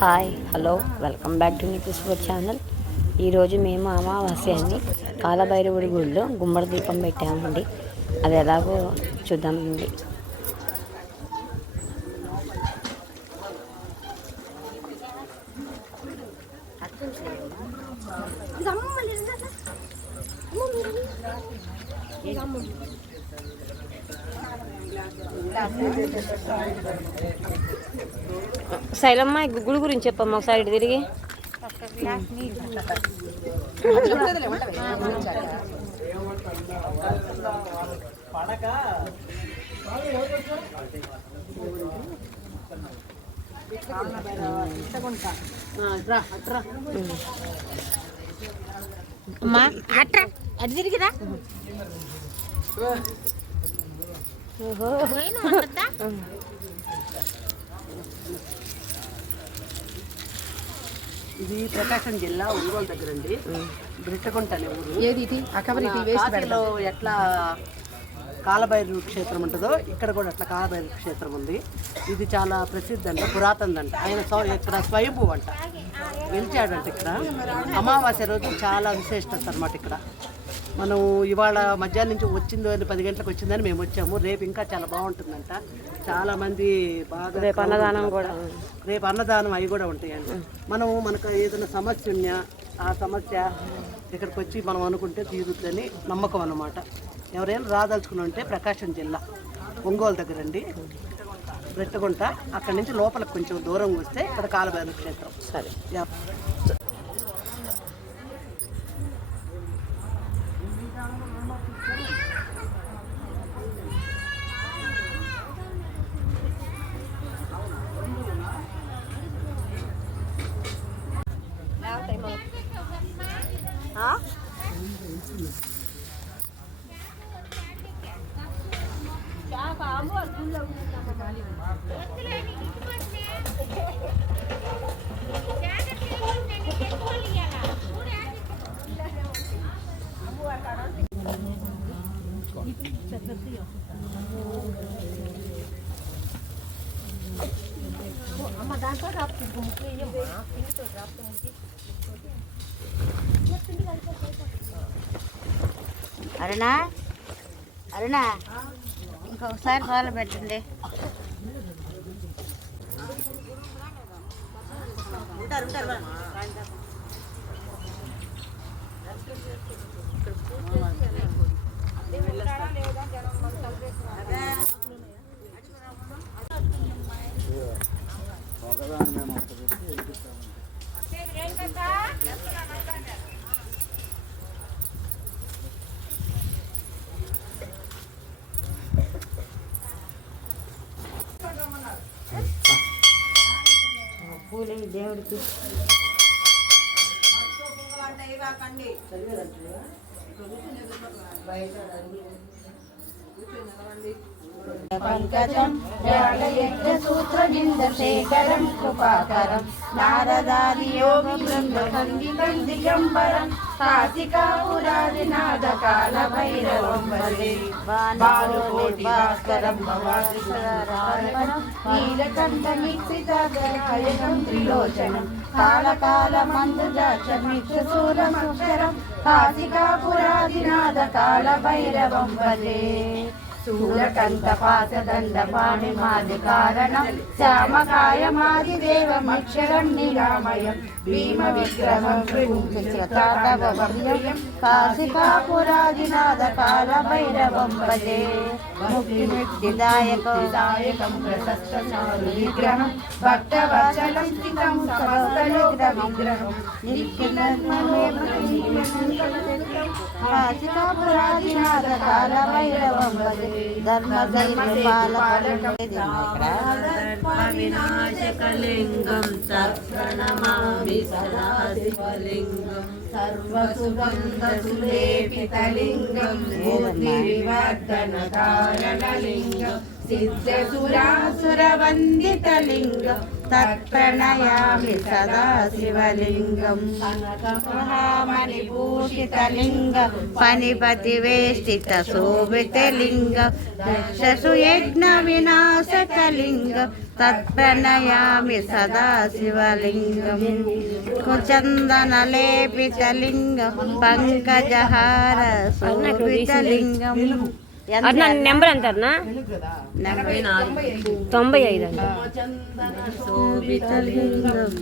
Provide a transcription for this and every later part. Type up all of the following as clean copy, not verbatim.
Hi hello welcome back to Nitishwar channel. ఈరోజు మేము అమావాస్యని కాలభైరవుడి గుడిలో గుమ్మడి దీపం పెట్టామండి. అది ఎలాగో చూద్దామండి. శైలమ్మ గుడి గురించి చెప్పమ్మా ఒకసారి ఇటు తిరిగి. అమ్మా అట్రా అటు తిరిగిరా. ఇది ప్రకాశం జిల్లా ఒంగోలు దగ్గర అండి. బ్రిట్టగుంట అనే ఊరు. ఏది ఇది కాశీలో ఎట్లా కాలభైరవ క్షేత్రం ఉంటుందో ఇక్కడ కూడా అట్లా కాలభైరవ క్షేత్రం ఉంది. ఇది చాలా ప్రసిద్ధి అంట, పురాతనదంట. ఆయన ఇక్కడ స్వయంభూ అంట వెలిచాడంట. ఇక్కడ అమావాస్య రోజు చాలా విశేషత అన్నమాట. ఇక్కడ మనం ఇవాళ మధ్యాహ్నం నుంచి వచ్చిందో 10 గంటలకు వచ్చిందని మేము వచ్చాము. రేపు ఇంకా చాలా బాగుంటుందంట. చాలా మంది బాగా రేపు అన్నదానం కూడా, రేపు అన్నదానం అవి కూడా ఉంటాయండి. మనకు ఏదైనా సమస్య ఉన్నా ఆ సమస్య ఇక్కడికి వచ్చి మనం అనుకుంటే తీరుద్దని నమ్మకం అన్నమాట. ఎవరైనా రాదలుచుకుని ఉంటే ప్రకాశం జిల్లా ఒంగోలు దగ్గర అండి, బ్రిట్టగుంట. అక్కడి నుంచి లోపలికి కొంచెం దూరం వస్తే ఇక్కడ కాలభైరవ క్షేత్రం. సరే. అరుణా అరుణా ఇంకొకసారి పాలు పెట్టండి. పూలే దేవుడికి పంకజం సూత్రశేఖరం కృపాకరం నారదాది యోగి బృంద సంగీతం దిగంబరం కాశికాపురాదినాథ కాల భైరవం వదే బాలుకోటి భాస్కరం నీలకంఠ నిక్షితం త్రిలోచనం కాళకాల మందుజాక్షరం కాశికాపురాదినాథ కాల భైరవం వదే శూలకంఠ పాశదండ పాణి మాది కారణం శ్యామకాయ మాది దేవమక్షరం నిరామయం భీమ విగ్రహం కాశికాపురాదినాథ కాల భైరవం భజే ముక్తిదాయకం ప్రశస్త విగ్రహం భక్తవత్సలం స్థితం విగ్రహం కాశికాపురాదినాథ కాల భైరవం భజే వినాశకలింగం తత్ప్రణమామి సదాశివలింగం సర్వసుగంధసులేపితలింగం మూర్తివివర్ధన కారణలింగం సిద్ధసురాసురవందితలింగం తత్ప్రణయామి సదా శివలింగం మహామణిభూషితలింగం ఫణిపతివేష్టిత శోభితలింగం శశుయజ్ఞ వినాశకలింగం తత్ప్రణయామి సదా శివలింగం చందనలేపితలింగం పంకజహార శోభితలింగం. అన్నా నెంబర్ ఎంత అన్నా? 95 అంట. శోభితలింగం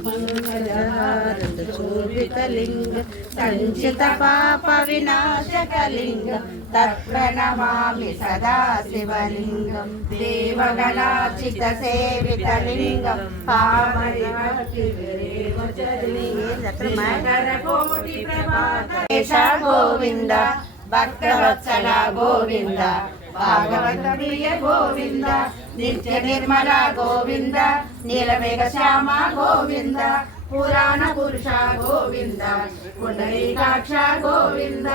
శోభితలింగం సంచిత పాప వినాశకలింగం తత్ప్రణమామి సదా శివలింగం దేవగణాచిత సేవితలింగం గోవింద భక్తవత్సల గోవింద భాగవత ప్రియ గోవింద నిత్య నిర్మల గోవింద నీలమేఘ శ్యామ గోవింద పురాణ పురుష గోవింద పుండరీకాక్ష గోవింద.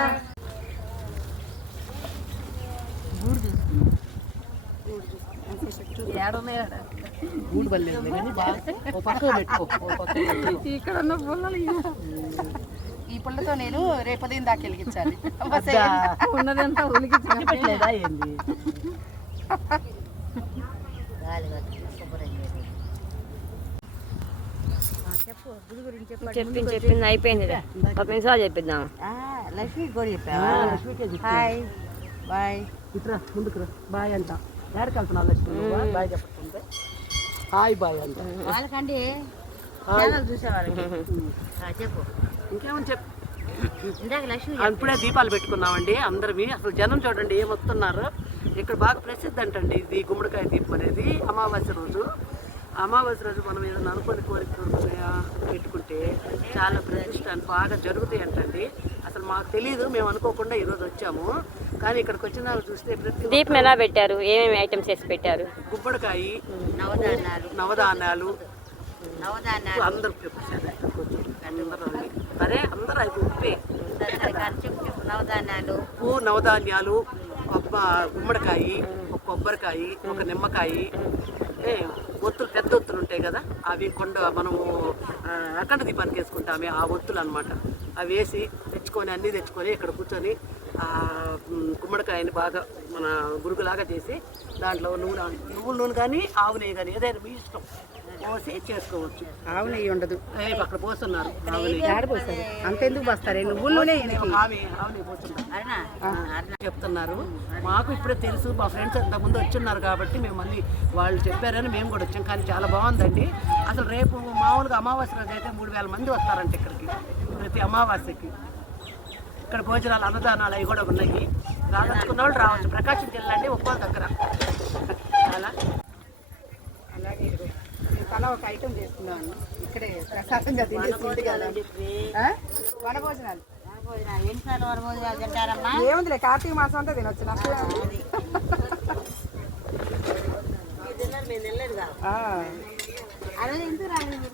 గూడు బల్లేదు కానీ బాగా ఓ పక్కన పెట్టుకో. ఇక్కడ ఉన్న పుల్లలు ఈ పుల్లతో నేను రేపదేం దాకా వెలిగించాలి. ఉన్నదంతా పెట్టలేదా ఏంది? చెప్పింది అయిపోయింది. 10 నిమిషాలు చెప్పిద్దాం. లక్ష్మి కూడా చెప్పావా? Hi bye. ఇట్రా ముందుకు రా. బాయ్ అంట. ఎక్కడికి వెళ్తున్నావు లక్ష్మి? బాయ్ చెప్పండి. హాయ్ బాయ్ అంట. వాళ్ళకండి చూసే వాళ్ళకి చెప్పు. ఇంకేమని చెప్పు. ఇందాక లక్ష్మి ఇప్పుడే దీపాలు పెట్టుకున్నామండి అందరివి. అసలు జనం చూడండి ఏమొస్తున్నారు. ఇక్కడ బాగా ప్రసిద్ధి అంటండి ఇది గుమ్మడికాయ దీపం అనేది. అమావాస్య రోజు మనం ఏదైనా అనుకోని కోరికలు పెట్టుకుంటే చాలా ప్రతిష్టాలు బాగా జరుగుతాయి అంటండి. అసలు మాకు తెలియదు, మేము అనుకోకుండా ఈరోజు వచ్చాము. కానీ ఇక్కడికి వచ్చిన చూస్తే ప్రతి దీపం ఎలా పెట్టారు? ఏమేమి ఐటమ్స్ వేసి పెట్టారు? గుమ్మడికాయ, నవధాన్యాలు అందరూ సరే అందరూ అది ఉప్పే నవధాన్యాలు గుమ్మడికాయ, ఒక కొబ్బరికాయ, ఒక నిమ్మకాయ, ఒత్తులు పెద్ద ఒత్తులు ఉంటాయి కదా అవి మనము అఖండ దీపానికి వేసుకుంటామే ఆ ఒత్తులు అనమాట. అవి వేసి అన్నీ తెచ్చుకొని ఇక్కడ కూర్చొని గుమ్మడికాయని బాగా మన గురుగులాగా చేసి దాంట్లో నువ్వుల నూనె కానీ ఆవు నెయ్యి కానీ ఏదైనా మీ ఇష్టం పోసి చేసుకోవచ్చు. ఆవు నెయ్యి ఉండదు అక్కడ పోస్తున్నారు. అంతెందుకు పోస్తారు? నువ్వుల్లోనే ఆవు నెయ్యి పోస్తున్నారు చెప్తున్నారు. మాకు ఇప్పుడే తెలుసు, మా ఫ్రెండ్స్ అంతకుముందు వచ్చున్నారు కాబట్టి మేము మళ్ళీ వాళ్ళు చెప్పారని మేము కూడా వచ్చాం. కానీ చాలా బాగుందండి. అసలు రేపు మామూలుగా అమావాస్య రోజు అయితే 3000 మంది వస్తారంట ఇక్కడికి ప్రతి అమావాస్యకి. ఇక్కడ భోజనాలు అన్నదానాలు అవి కూడా ఉన్నాయి. రాదలుచుకున్న వాళ్ళు రావచ్చు. ప్రకాశం జిల్లా అండి ఒక్కో దగ్గర. అలాగే తలా ఒక ఐటమ్ చేసుకున్నాను. ఇక్కడే ప్రసాదంగా తినేసి కదా వనభోజనాలు. ఎన్నిసార్లు వనభోజనాలు తింటారమ్మా? ఏముందిలే, కార్తీక మాసం అంతా తినొచ్చు. నాకు ఎందుకు రాలేదు?